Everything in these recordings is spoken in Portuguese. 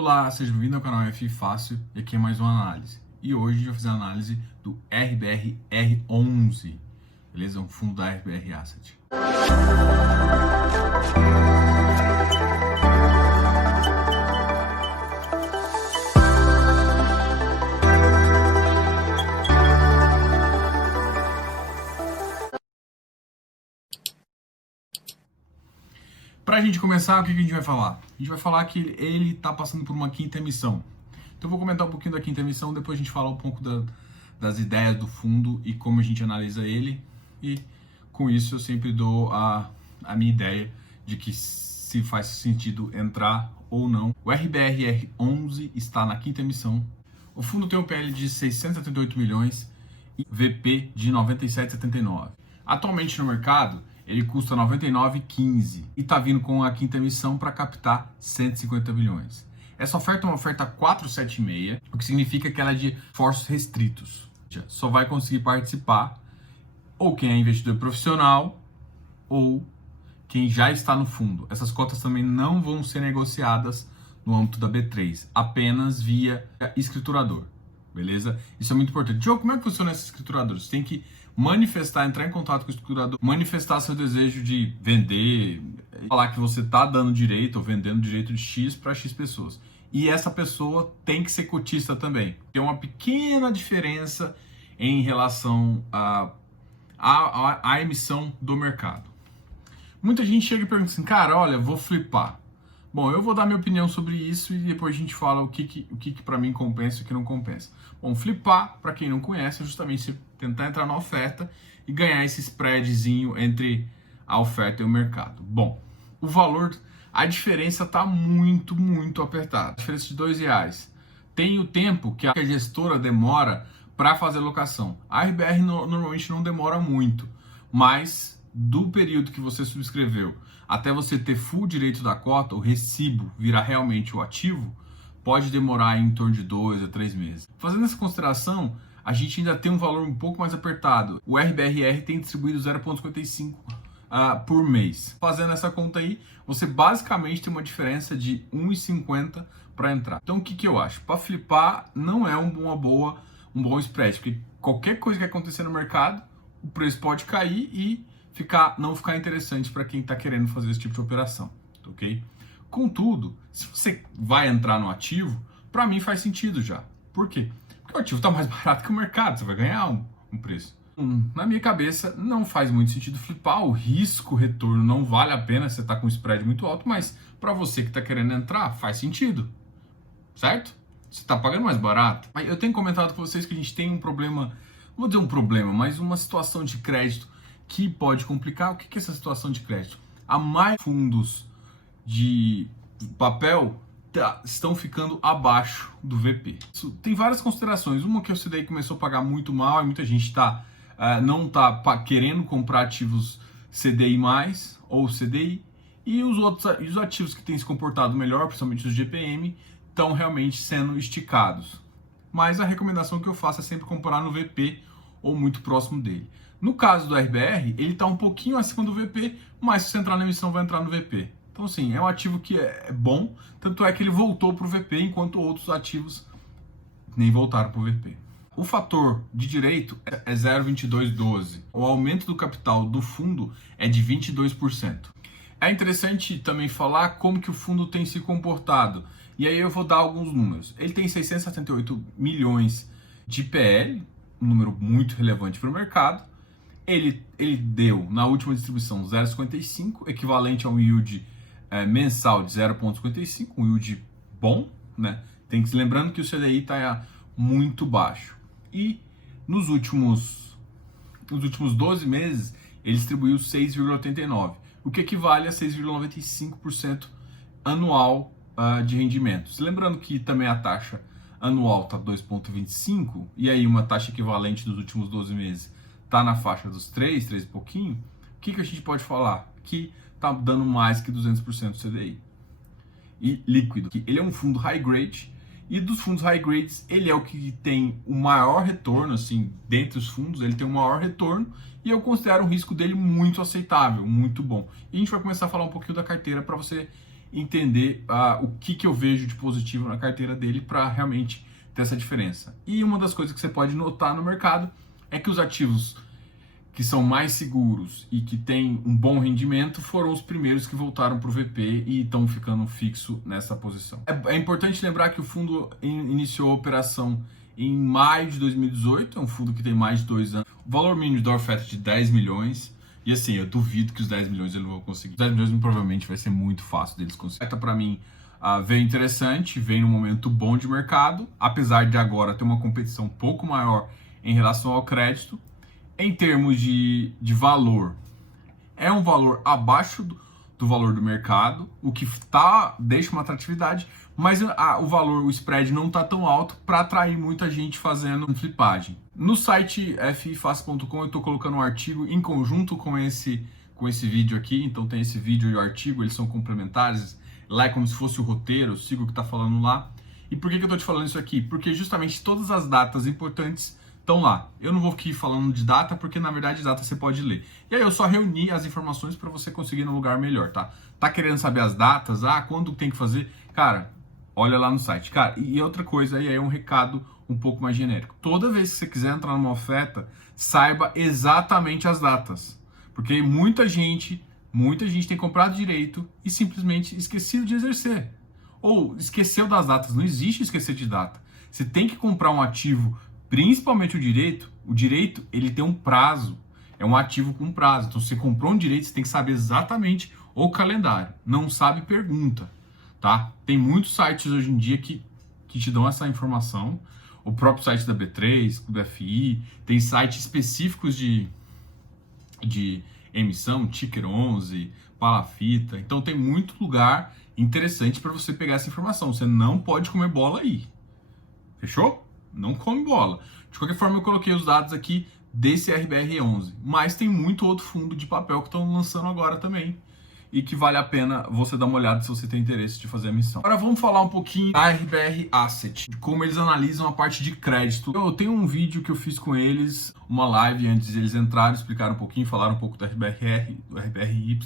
Olá, seja bem-vindo ao canal FI Fácil e aqui é mais uma análise. E hoje a gente vai fazer a análise do RBRR11, beleza? Um fundo da RBR Asset. Para a gente começar, o que a gente vai falar? A gente vai falar que ele está passando por uma quinta emissão. Então eu vou comentar um pouquinho da quinta emissão, depois a gente fala um pouco das ideias do fundo e como a gente analisa ele. E com isso eu sempre dou a minha ideia de que se faz sentido entrar ou não. O RBRR11 está na quinta emissão. O fundo tem um PL de 678 milhões e VP de 97,79. Atualmente no mercado, ele custa R$ 99,15 e está vindo com a quinta emissão para captar 150 milhões. Essa oferta é uma oferta 476, o que significa que ela é de forços restritos. Só vai conseguir participar ou quem é investidor profissional ou quem já está no fundo. Essas cotas também não vão ser negociadas no âmbito da B3, apenas via escriturador, beleza? Isso é muito importante. Diogo, como é que funciona esse escriturador? Você tem que manifestar, entrar em contato com o escriturador, manifestar seu desejo de vender, falar que você está dando direito ou vendendo direito de X para X pessoas. E essa pessoa tem que ser cotista também. Tem uma pequena diferença em relação à emissão do mercado. Muita gente chega e pergunta assim, cara, olha, vou flipar. Bom, eu vou dar minha opinião sobre isso e depois a gente fala o que para mim compensa e o que não compensa. Bom, flipar, para quem não conhece, é justamente tentar entrar na oferta e ganhar esse spreadzinho entre a oferta e o mercado. Bom, o valor, a diferença está muito apertada. A diferença de R$2. Tem o tempo que a gestora demora para fazer locação. A RBR normalmente não demora muito, mas do período que você subscreveu até você ter full direito da cota, o recibo virar realmente o ativo, pode demorar em torno de 2 a 3 meses. Fazendo essa consideração, a gente ainda tem um valor um pouco mais apertado. O RBRR tem distribuído 0,55 por mês. Fazendo essa conta aí, você basicamente tem uma diferença de 1,50 para entrar. Então o que eu acho? Para flipar não é um bom spread, porque qualquer coisa que acontecer no mercado, o preço pode cair e não ficar interessante para quem está querendo fazer esse tipo de operação, ok? Contudo, se você vai entrar no ativo, para mim faz sentido já. Por quê? Porque o ativo está mais barato que o mercado, você vai ganhar um preço. Na minha cabeça, não faz muito sentido flipar, o risco-retorno não vale a pena, você está com um spread muito alto, mas para você que está querendo entrar, faz sentido, certo? Você está pagando mais barato. Eu tenho comentado com vocês que a gente tem um problema, não vou dizer um problema, mas uma situação de crédito que pode complicar. O que é essa situação de crédito? Há mais fundos de papel estão ficando abaixo do VP. Isso tem várias considerações. Uma que o CDI começou a pagar muito mal e muita gente não está querendo comprar ativos CDI+, ou CDI, e os ativos que têm se comportado melhor, principalmente os GPM, estão realmente sendo esticados. Mas a recomendação que eu faço é sempre comprar no VP ou muito próximo dele. No caso do RBR, ele está um pouquinho acima do VP, mas se você entrar na emissão vai entrar no VP. Então, assim, é um ativo que é bom, tanto é que ele voltou para o VP, enquanto outros ativos nem voltaram para o VP. O fator de direito é 0,2212. O aumento do capital do fundo é de 22%. É interessante também falar como que o fundo tem se comportado. E aí eu vou dar alguns números. Ele tem 678 milhões de PL, um número muito relevante para o mercado. Ele deu, na última distribuição, 0,55, equivalente a um yield mensal de 0,55, um yield bom, né? Lembrando que o CDI está muito baixo. E nos últimos 12 meses, ele distribuiu 6,89, o que equivale a 6,95% anual de rendimentos. Lembrando que também a taxa anual está 2,25, e aí uma taxa equivalente dos últimos 12 meses está na faixa dos 3 e pouquinho. O que a gente pode falar? Que está dando mais que 200% do CDI. E líquido. Ele é um fundo high grade, e dos fundos high grades, ele é o que tem o maior retorno, assim, dentre os fundos, ele tem o maior retorno, e eu considero o risco dele muito aceitável, muito bom. E a gente vai começar a falar um pouquinho da carteira para você entender o que eu vejo de positivo na carteira dele para realmente ter essa diferença. E uma das coisas que você pode notar no mercado é que os ativos que são mais seguros e que têm um bom rendimento foram os primeiros que voltaram para o VP e estão ficando fixo nessa posição. É importante lembrar que o fundo iniciou a operação em maio de 2018, é um fundo que tem mais de 2 anos. O valor mínimo de oferta é de 10 milhões. E assim, eu duvido que os 10 milhões eles não vão conseguir. Os 10 milhões provavelmente vai ser muito fácil deles conseguirem. Para mim, veio interessante, veio num momento bom de mercado, apesar de agora ter uma competição um pouco maior em relação ao crédito. Em termos de valor, é um valor abaixo do valor do mercado, o que deixa uma atratividade, mas o valor, o spread não está tão alto para atrair muita gente fazendo flipagem. No site fifácil.com eu estou colocando um artigo em conjunto com esse vídeo aqui, então tem esse vídeo e o artigo, eles são complementares, lá é como se fosse o roteiro, eu sigo o que está falando lá. E por que eu estou te falando isso aqui? Porque justamente todas as datas importantes estão lá. Eu não vou aqui falando de data, porque na verdade data você pode ler. E aí eu só reuni as informações para você conseguir num lugar melhor, tá? Tá querendo saber as datas? Quando tem que fazer? Cara, olha lá no site. Cara, e outra coisa aí é um recado um pouco mais genérico. Toda vez que você quiser entrar numa oferta, saiba exatamente as datas. Porque muita gente tem comprado direito e simplesmente esquecido de exercer. Ou esqueceu das datas. Não existe esquecer de data. Você tem que comprar um ativo, principalmente o direito ele tem um prazo, é um ativo com prazo. Então, se você comprou um direito, você tem que saber exatamente o calendário. Não sabe, pergunta, tá? Tem muitos sites hoje em dia que te dão essa informação. O próprio site da B3, do FI, tem sites específicos de emissão, Ticker 11, Palafita. Então, tem muito lugar interessante para você pegar essa informação. Você não pode comer bola aí. Fechou? Não come bola. De qualquer forma, eu coloquei os dados aqui desse RBR11. Mas tem muito outro fundo de papel que estão lançando agora também. E que vale a pena você dar uma olhada se você tem interesse de fazer a emissão. Agora vamos falar um pouquinho da RBR Asset, de como eles analisam a parte de crédito. Eu tenho um vídeo que eu fiz com eles, uma live antes de eles entrarem, explicaram um pouquinho, falaram um pouco do RBRR, do RBRY.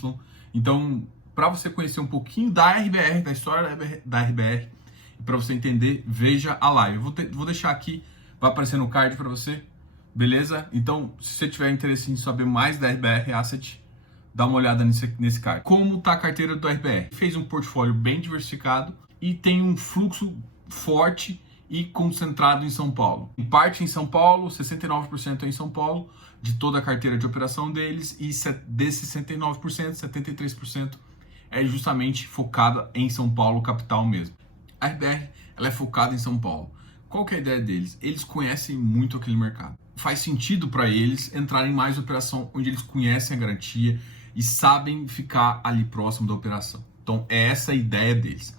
Então, para você conhecer um pouquinho da RBR, da história da RBR, para você entender, veja a live. Eu vou deixar aqui, vai aparecer no card para você, beleza? Então, se você tiver interesse em saber mais da RBR Asset, dá uma olhada nesse card. Como está a carteira do RBR? Fez um portfólio bem diversificado e tem um fluxo forte e concentrado em São Paulo. Em parte em São Paulo, 69% é em São Paulo, de toda a carteira de operação deles, e desses 69%, 73% é justamente focada em São Paulo, capital mesmo. A RBR, ela é focada em São Paulo. Qual que é a ideia deles? Eles conhecem muito aquele mercado. Faz sentido para eles entrarem em mais operação onde eles conhecem a garantia e sabem ficar ali próximo da operação. Então, é essa a ideia deles.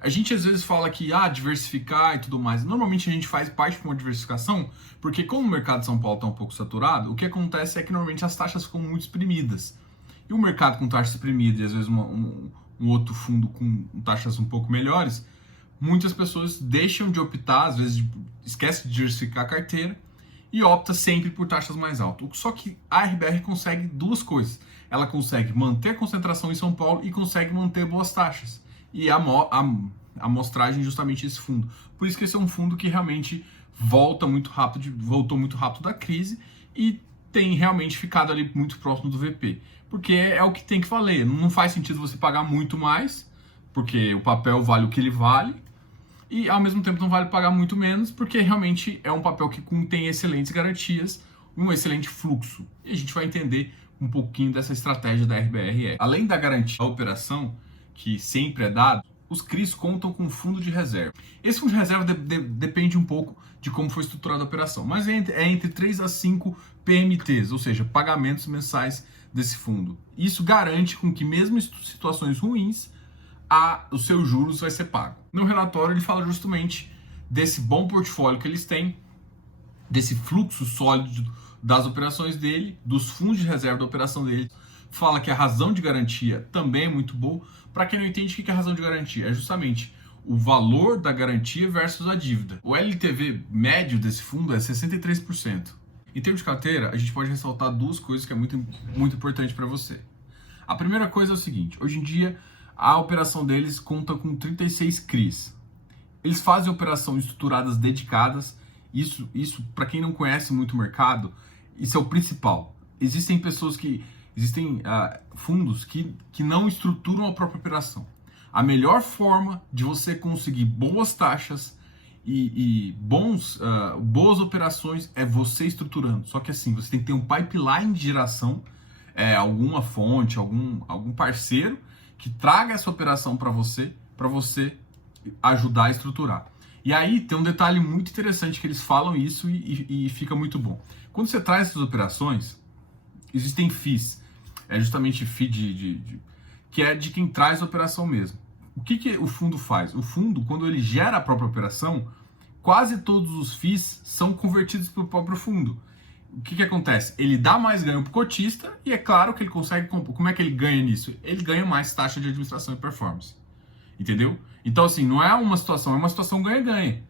A gente às vezes fala que diversificar e tudo mais. Normalmente a gente faz parte de uma diversificação, porque como o mercado de São Paulo está um pouco saturado, o que acontece é que normalmente as taxas ficam muito exprimidas. E o mercado com taxa exprimida e às vezes um outro fundo com taxas um pouco melhores, muitas pessoas deixam de optar, às vezes esquece de diversificar a carteira e opta sempre por taxas mais altas. Só que a RBR consegue duas coisas. Ela consegue manter a concentração em São Paulo e consegue manter boas taxas. E a amostragem justamente esse fundo. Por isso que esse é um fundo que realmente voltou muito rápido da crise e tem realmente ficado ali muito próximo do VP. Porque é o que tem que valer. Não faz sentido você pagar muito mais, porque o papel vale o que ele vale, e ao mesmo tempo não vale pagar muito menos, porque realmente é um papel que contém excelentes garantias, um excelente fluxo. E a gente vai entender um pouquinho dessa estratégia da RBRE. Além da garantia da operação, que sempre é dado, os CRIs contam com fundo de reserva. Esse fundo de reserva depende um pouco de como foi estruturada a operação, mas é entre 3 a 5 PMTs, ou seja, pagamentos mensais desse fundo. Isso garante com que mesmo em situações ruins, os seus juros vai ser pago. No relatório ele fala justamente desse bom portfólio que eles têm, desse fluxo sólido das operações dele, dos fundos de reserva da operação dele. Fala que a razão de garantia também é muito boa. Para quem não entende, o que é a razão de garantia? É justamente o valor da garantia versus a dívida. O LTV médio desse fundo é 63%. Em termos de carteira, a gente pode ressaltar duas coisas que é muito, muito importante para você. A primeira coisa é o seguinte: hoje em dia A operação deles conta com 36 CRIs. Eles fazem operações estruturadas dedicadas. Isso para quem não conhece muito o mercado, isso é o principal. Existem fundos que não estruturam a própria operação. A melhor forma de você conseguir boas taxas e boas operações é você estruturando. Só que assim, você tem que ter um pipeline de geração, alguma fonte, algum parceiro que traga essa operação para você ajudar a estruturar. E aí tem um detalhe muito interessante que eles falam isso e fica muito bom. Quando você traz essas operações, existem FIIs. É justamente FII que é de quem traz a operação mesmo. O que o fundo faz? O fundo, quando ele gera a própria operação, quase todos os FIIs são convertidos para o próprio fundo. O que acontece? Ele dá mais ganho para o cotista e é claro que ele consegue... Como é que ele ganha nisso? Ele ganha mais taxa de administração e performance. Entendeu? Então, assim, não é uma situação ganha-ganha.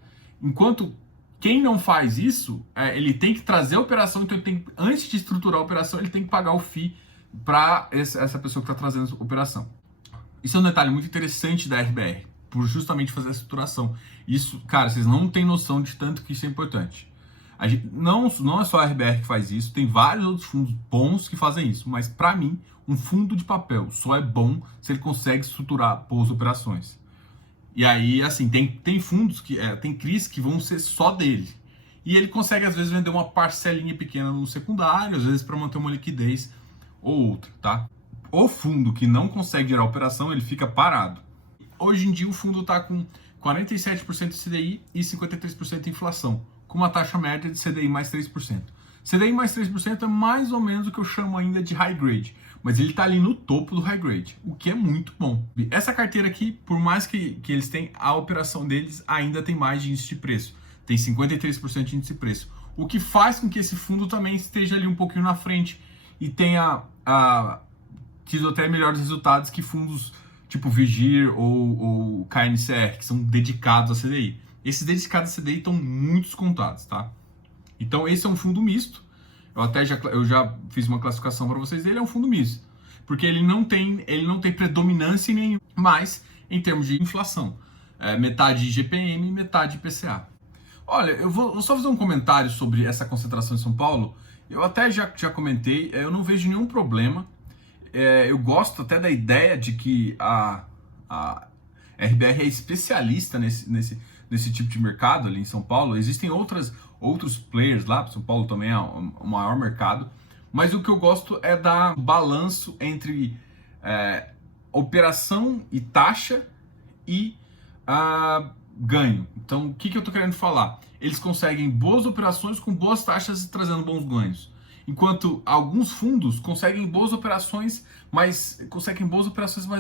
Enquanto quem não faz isso, ele tem que trazer a operação, então antes de estruturar a operação, ele tem que pagar o FII para essa pessoa que está trazendo a operação. Isso é um detalhe muito interessante da RBR, por justamente fazer a estruturação. Isso, cara, vocês não têm noção de tanto que isso é importante. Não é só a RBR que faz isso, tem vários outros fundos bons que fazem isso, mas para mim, um fundo de papel só é bom se ele consegue estruturar boas operações. E aí, assim, tem fundos tem CRIs que vão ser só dele. E ele consegue, às vezes, vender uma parcelinha pequena no secundário, às vezes para manter uma liquidez ou outra, tá? O fundo que não consegue gerar operação, ele fica parado. Hoje em dia, o fundo está com 47% de CDI e 53% de inflação, com uma taxa média de CDI mais 3%. CDI mais 3% é mais ou menos o que eu chamo ainda de high grade, mas ele está ali no topo do high grade, o que é muito bom. Essa carteira aqui, por mais que eles tenham, a operação deles ainda tem mais de índice de preço, tem 53% de índice de preço, o que faz com que esse fundo também esteja ali um pouquinho na frente e tenha tido até melhores resultados que fundos tipo Vigir ou KNCR, que são dedicados a CDI. Esses dedicados a CDI estão muito descontados, tá? Então esse é um fundo misto. Eu já fiz uma classificação para vocês dele, é um fundo misto. Porque ele não tem predominância nenhuma, mas em termos de inflação. Metade IGPM e metade IPCA. Olha, eu vou só fazer um comentário sobre essa concentração em São Paulo. Eu até já comentei, eu não vejo nenhum problema. Eu gosto até da ideia de que a RBR é especialista nesse tipo de mercado ali em São Paulo. Existem outros players lá, São Paulo também é o maior mercado, mas o que eu gosto é dar balanço entre operação e taxa e ganho. Então, o que eu estou querendo falar? Eles conseguem boas operações com boas taxas e trazendo bons ganhos. Enquanto alguns fundos conseguem boas operações, mas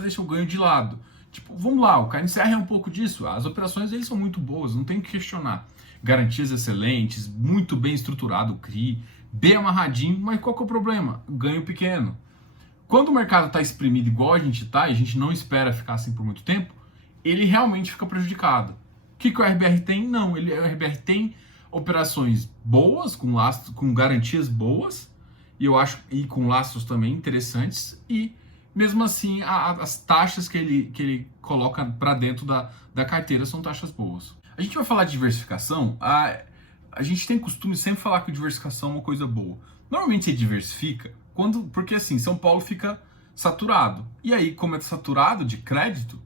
deixam o ganho de lado. Tipo, vamos lá, o KNCR é um pouco disso. As operações deles são muito boas, não tem o que questionar. Garantias excelentes, muito bem estruturado o CRI, bem amarradinho, mas qual que é o problema? Ganho pequeno. Quando o mercado está exprimido igual a gente está, e a gente não espera ficar assim por muito tempo, ele realmente fica prejudicado. O que o RBR tem? Não, o RBR tem operações boas, com garantias boas, e com lastros também interessantes, e mesmo assim as taxas que ele coloca para dentro da carteira são taxas boas. A gente vai falar de diversificação, a gente tem costume de sempre falar que diversificação é uma coisa boa. Normalmente você diversifica porque assim, São Paulo fica saturado, e aí como é saturado de crédito,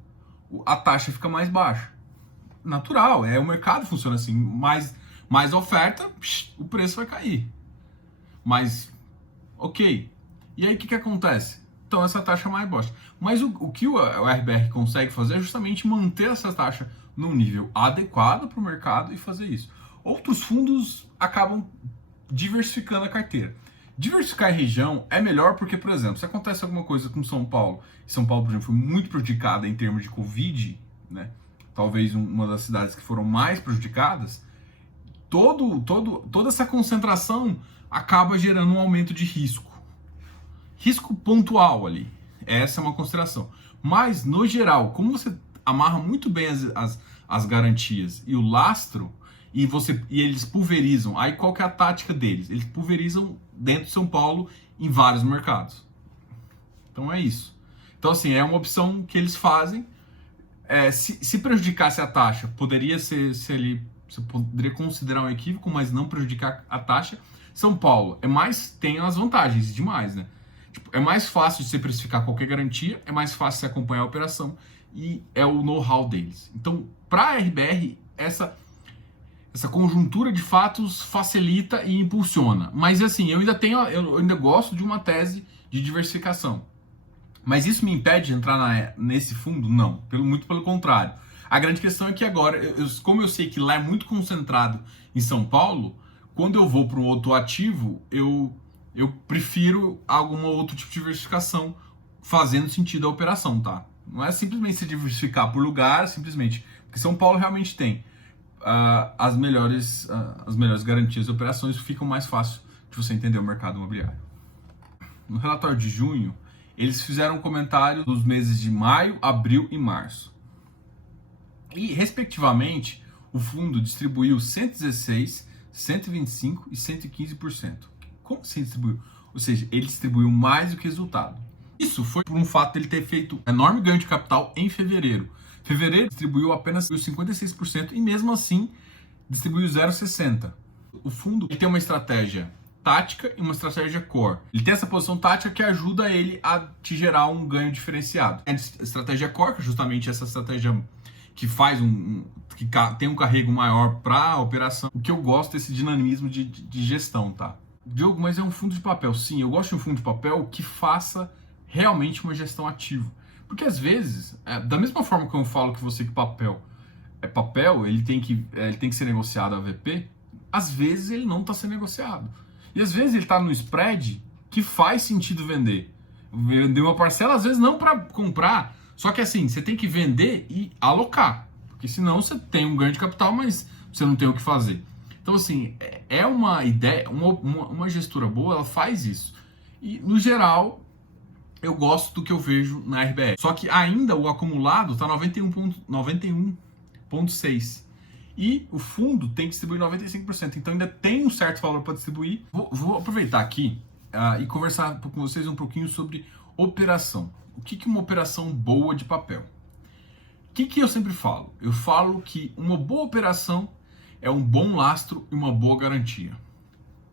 a taxa fica mais baixa. Natural, o mercado funciona assim, mais oferta, o preço vai cair. Mas, ok. E aí o que acontece? Então essa taxa é mais baixa. Mas o que o RBR consegue fazer é justamente manter essa taxa num nível adequado para o mercado e fazer isso. Outros fundos acabam diversificando a carteira. Diversificar em região é melhor porque, por exemplo, se acontece alguma coisa com São Paulo, São Paulo, por exemplo, foi muito prejudicada em termos de Covid, né? Talvez uma das cidades que foram mais prejudicadas, toda essa concentração acaba gerando um aumento de risco. Risco pontual ali. Essa é uma consideração. Mas, no geral, como você amarra muito bem as garantias e o lastro, e eles pulverizam, aí qual que é a tática deles? Eles pulverizam dentro de São Paulo em vários mercados. Então é isso. Então, assim, é uma opção que eles fazem. Se prejudicasse a taxa, poderia ser, você poderia considerar um equívoco, mas não prejudicar a taxa. São Paulo tem as vantagens demais, né? Tipo, é mais fácil de você precificar qualquer garantia, é mais fácil de acompanhar a operação e é o know-how deles. Então, para a RBR, essa conjuntura de fatos facilita e impulsiona. Mas assim, eu ainda gosto de uma tese de diversificação. Mas isso me impede de entrar nesse fundo? Não, muito pelo contrário. A grande questão é que agora, como eu sei que lá é muito concentrado em São Paulo, quando eu vou para um outro ativo, eu prefiro algum outro tipo de diversificação fazendo sentido a operação, tá? Não é simplesmente se diversificar por lugar, simplesmente. Porque São Paulo realmente tem as melhores garantias de operações, ficam mais fácil de você entender o mercado imobiliário. No relatório de junho, eles fizeram um comentário dos meses de maio, abril e março. E, respectivamente, o fundo distribuiu 116%, 125% e 115%. Como se distribuiu? Ou seja, ele distribuiu mais do que resultado. Isso foi por um fato de ele ter feito enorme ganho de capital em fevereiro. Fevereiro distribuiu apenas 56% e mesmo assim distribuiu 0,60%. O fundo tem uma estratégia tática e uma estratégia core. Ele tem essa posição tática que ajuda ele a te gerar um ganho diferenciado. A estratégia core, que é justamente essa estratégia que faz que tem um carrego maior para a operação. O que eu gosto desse dinamismo de gestão, tá? Diogo, mas é um fundo de papel. Sim, eu gosto de um fundo de papel que faça realmente uma gestão ativa. Porque às vezes, da mesma forma que eu falo que você que papel é papel, ele tem que ser negociado a VP, às vezes ele não está sendo negociado. E às vezes ele está no spread que faz sentido vender. Vender uma parcela, às vezes não para comprar, só que assim, você tem que vender e alocar. Porque senão você tem um ganho de capital, mas você não tem o que fazer. Então assim, é uma ideia, uma gestora boa, ela faz isso. E no geral, eu gosto do que eu vejo na RBR. Só que ainda o acumulado está 91,6%. E o fundo tem que distribuir 95%. Então ainda tem um certo valor para distribuir. Vou aproveitar aqui e conversar com vocês um pouquinho sobre operação. O que é uma operação boa de papel? O que eu sempre falo? Eu falo que uma boa operação é um bom lastro e uma boa garantia.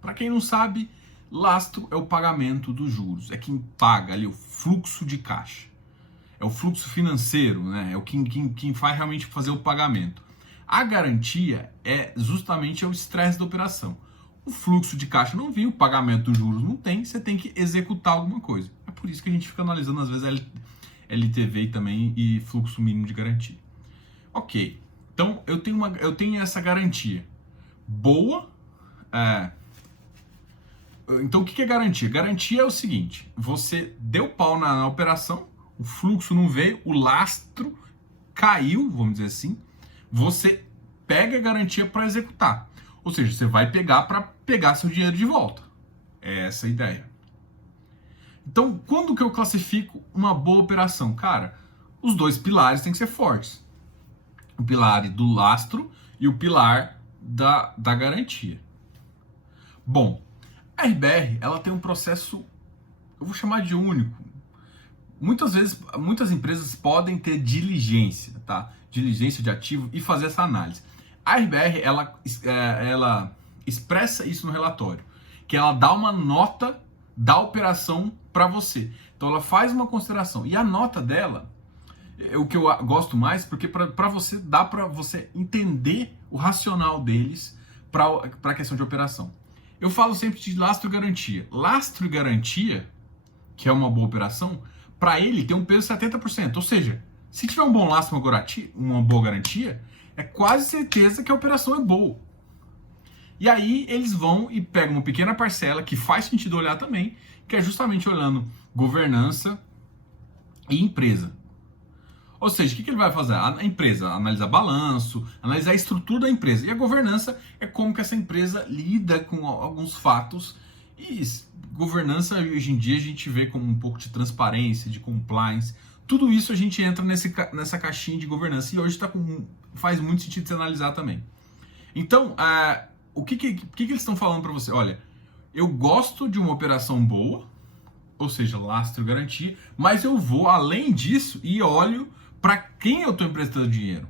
Para quem não sabe, lastro é o pagamento dos juros. É quem paga ali o fluxo de caixa. É o fluxo financeiro, né? É quem faz realmente fazer o pagamento. A garantia é justamente o estresse da operação. O fluxo de caixa não viu, o pagamento dos juros não tem, você tem que executar alguma coisa. É por isso que a gente fica analisando às vezes LTV também e fluxo mínimo de garantia. Ok, então eu tenho essa garantia boa. Então o que é garantia? Garantia é o seguinte: você deu pau na operação, o fluxo não veio, o lastro caiu, vamos dizer assim. Você pega a garantia para executar. Ou seja, você vai pegar para pegar seu dinheiro de volta. É essa a ideia. Então, quando que eu classifico uma boa operação? Cara, os dois pilares têm que ser fortes. O pilar do lastro e o pilar da garantia. Bom, a RBR, ela tem um processo, eu vou chamar de único. Muitas vezes, muitas empresas podem ter diligência, tá? Diligência de ativo e fazer essa análise. A RBR, ela expressa isso no relatório, que ela dá uma nota da operação para você. Então ela faz uma consideração e a nota dela é o que eu gosto mais, porque para você dá para você entender o racional deles para a questão de operação. Eu falo sempre de lastro e garantia. Lastro e garantia, que é uma boa operação, para ele tem um peso de 70%. Ou seja, se tiver um bom lastro e uma boa garantia, é quase certeza que a operação é boa. E aí eles vão e pegam uma pequena parcela, que faz sentido olhar também, que é justamente olhando governança e empresa. Ou seja, o que ele vai fazer? A empresa analisar balanço, analisar a estrutura da empresa. E a governança é como que essa empresa lida com alguns fatos. E governança, hoje em dia, a gente vê como um pouco de transparência, de compliance. Tudo isso a gente entra nessa caixinha de governança. E hoje faz muito sentido se analisar também. Então, o que eles estão falando para você? Olha, eu gosto de uma operação boa, ou seja, lastro e garantia, mas eu vou além disso e olho para quem eu estou emprestando dinheiro.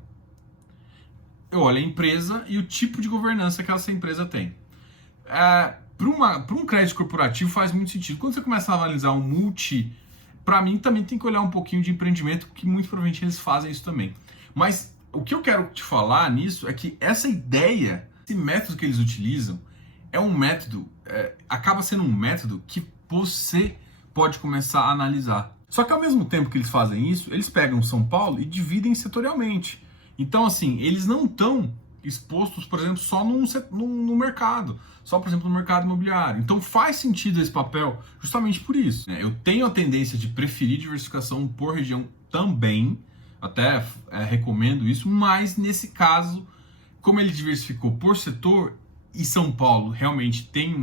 Eu olho a empresa e o tipo de governança que essa empresa tem. Para um crédito corporativo faz muito sentido. Quando você começa a analisar um multi, para mim também tem que olhar um pouquinho de empreendimento, que muito provavelmente eles fazem isso também. Mas o que eu quero te falar nisso é que essa ideia, esse método que eles utilizam, é um método, acaba sendo um método que você pode começar a analisar. Só que ao mesmo tempo que eles fazem isso, eles pegam São Paulo e dividem setorialmente. Então, assim, eles não estão expostos, por exemplo, só no mercado, só, por exemplo, no mercado imobiliário. Então faz sentido esse papel justamente por isso, né? Eu tenho a tendência de preferir diversificação por região também, até recomendo isso, mas nesse caso, como ele diversificou por setor e São Paulo realmente tem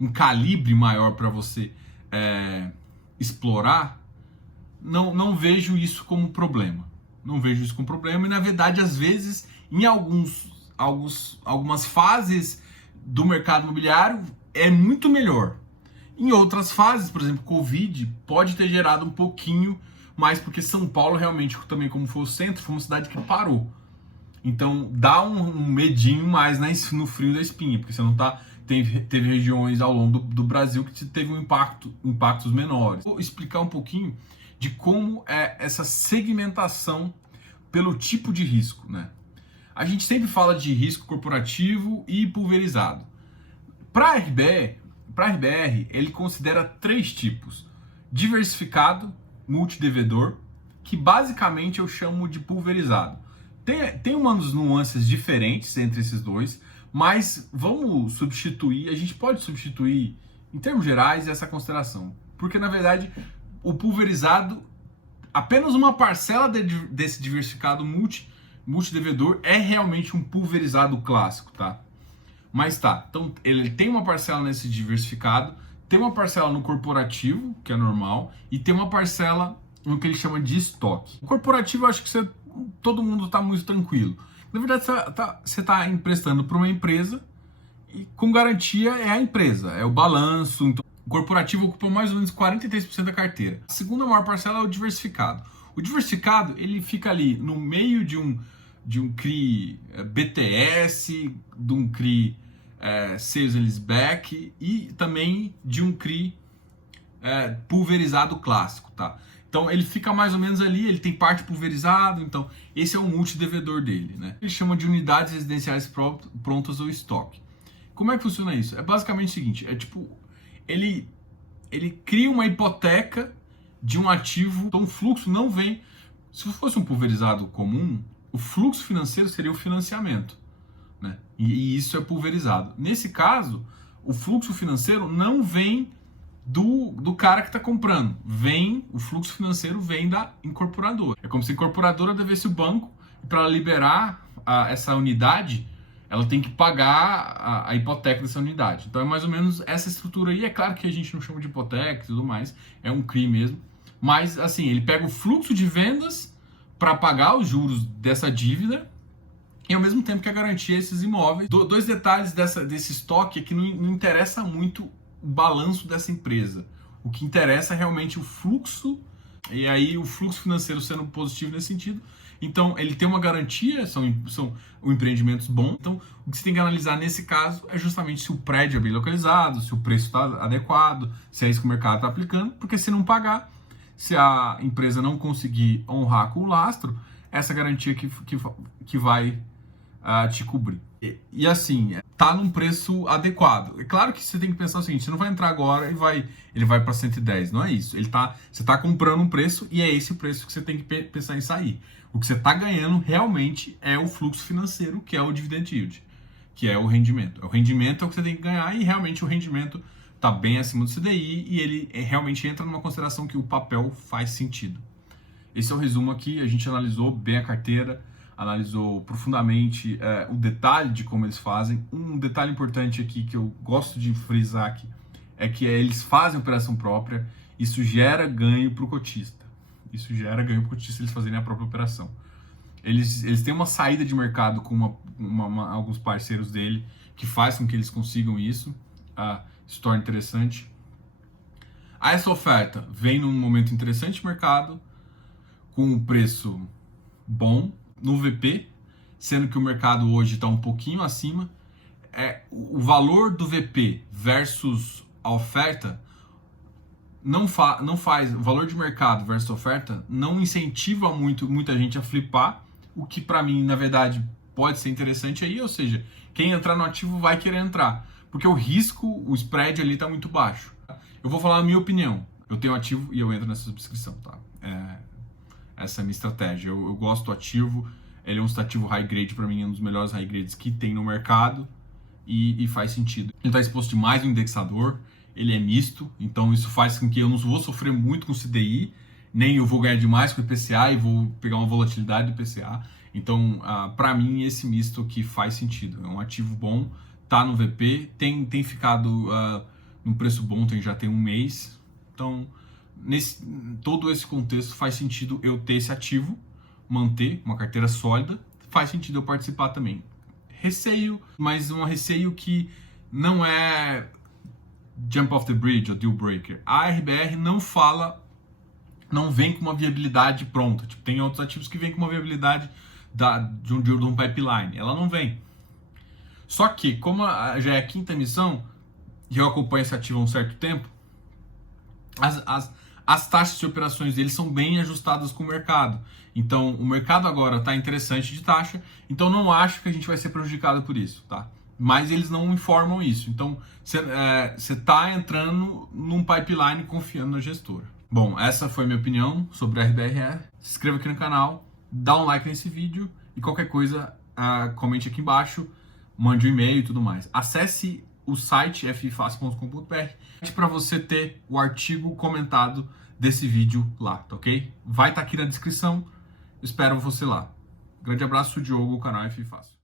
um calibre maior para você explorar, não vejo isso como problema. Não vejo isso como problema e, na verdade, às vezes, em algumas fases do mercado imobiliário, é muito melhor. Em outras fases, por exemplo, Covid, pode ter gerado um pouquinho mais, porque São Paulo realmente, também como foi o centro, foi uma cidade que parou. Então, dá um medinho mais no frio da espinha, porque você não tá... Teve regiões ao longo do Brasil que teve impactos menores. Vou explicar um pouquinho de como é essa segmentação pelo tipo de risco, né? A gente sempre fala de risco corporativo e pulverizado. Para a RBR, ele considera 3 tipos: diversificado, multidevedor, que basicamente eu chamo de pulverizado. Tem umas nuances diferentes entre esses dois, mas vamos substituir, a gente pode substituir, em termos gerais, essa consideração. Porque, na verdade, o pulverizado, apenas uma parcela desse diversificado multidevedor é realmente um pulverizado clássico, tá? Mas tá, então ele tem uma parcela nesse diversificado, tem uma parcela no corporativo, que é normal, e tem uma parcela no que ele chama de estoque. O corporativo, eu acho que todo mundo está muito tranquilo. Na verdade, você está emprestando para uma empresa e com garantia é a empresa, é o balanço. Então, o corporativo ocupa mais ou menos 43% da carteira. A segunda maior parcela é o diversificado. O diversificado, ele fica ali no meio de um CRI BTS, de um CRI Sales and Leaseback e também de um CRI pulverizado clássico, tá? Então ele fica mais ou menos ali, ele tem parte pulverizado, então esse é o multidevedor dele, né? Ele chama de unidades residenciais prontas ou estoque. Como é que funciona isso? É basicamente o seguinte, ele cria uma hipoteca de um ativo, então o fluxo não vem... Se fosse um pulverizado comum, o fluxo financeiro seria o financiamento, né? E isso é pulverizado. Nesse caso, o fluxo financeiro não vem do cara que está comprando, o fluxo financeiro vem da incorporadora. É como se a incorporadora devesse o banco, e para liberar essa unidade, ela tem que pagar a hipoteca dessa unidade. Então é mais ou menos essa estrutura aí. É claro que a gente não chama de hipoteca e tudo mais, é um CRI mesmo, mas assim, ele pega o fluxo de vendas para pagar os juros dessa dívida e ao mesmo tempo que garantir esses imóveis. Dois detalhes desse estoque é que não interessa muito o balanço dessa empresa. O que interessa é realmente o fluxo, e aí o fluxo financeiro sendo positivo nesse sentido. Então, ele tem uma garantia, são empreendimentos bons. Então, o que você tem que analisar nesse caso é justamente se o prédio é bem localizado, se o preço está adequado, se é isso que o mercado está aplicando, porque se não pagar, se a empresa não conseguir honrar com o lastro, essa garantia que vai te cobrir. E assim, tá num preço adequado. É claro que você tem que pensar o seguinte, você não vai entrar agora e ele vai para 110, não é isso. Você tá comprando um preço e é esse o preço que você tem que pensar em sair. O que você tá ganhando realmente é o fluxo financeiro, que é o dividend yield, que é o rendimento. O rendimento é o que você tem que ganhar e realmente o rendimento tá bem acima do CDI e ele realmente entra numa consideração que o papel faz sentido. Esse é o resumo aqui, a gente analisou bem a carteira, analisou profundamente o detalhe de como eles fazem. Um detalhe importante aqui que eu gosto de frisar aqui é que eles fazem operação própria, isso gera ganho para o cotista. Isso gera ganho para o cotista eles fazerem a própria operação. Eles têm uma saída de mercado com alguns parceiros dele que faz com que eles consigam isso. Se torna interessante. Essa oferta vem num momento interessante de mercado, com um preço bom no VP, sendo que o mercado hoje está um pouquinho acima. O valor do VP versus a oferta não faz, o valor de mercado versus a oferta não incentiva muita gente a flipar, o que para mim, na verdade, pode ser interessante aí, ou seja, quem entrar no ativo vai querer entrar, porque o risco, o spread ali está muito baixo. Eu vou falar a minha opinião. Eu tenho ativo e eu entro nessa subscrição, tá? Essa é a minha estratégia. Eu gosto do ativo, ele é um ativo high grade, para mim é um dos melhores high grades que tem no mercado e faz sentido. Ele está exposto demais no indexador, ele é misto, então isso faz com que eu não vou sofrer muito com o CDI, nem eu vou ganhar demais com o IPCA e vou pegar uma volatilidade do IPCA. Então, para mim, esse misto aqui faz sentido. É um ativo bom, tá no VP, tem ficado num preço bom, já tem um mês. Então, todo esse contexto faz sentido eu ter esse ativo, manter uma carteira sólida, faz sentido eu participar também. Receio, mas um receio que não é jump off the bridge ou deal breaker. A RBR não vem com uma viabilidade pronta. Tipo, tem outros ativos que vêm com uma viabilidade de um pipeline. Ela não vem. Só que, como já é a quinta emissão, e eu acompanho esse ativo há um certo tempo, as taxas de operações deles são bem ajustadas com o mercado. Então, o mercado agora está interessante de taxa, então não acho que a gente vai ser prejudicado por isso, tá? Mas eles não informam isso. Então, você está entrando num pipeline confiando na gestora. Bom, essa foi a minha opinião sobre a RBRE. Se inscreva aqui no canal, dá um like nesse vídeo e qualquer coisa, comente aqui embaixo, mande um e-mail e tudo mais. Acesse o site fifácil.com.br para você ter o artigo comentado desse vídeo lá, tá ok? Vai estar aqui na descrição, espero você lá. Grande abraço, Diogo, o canal F Fácil.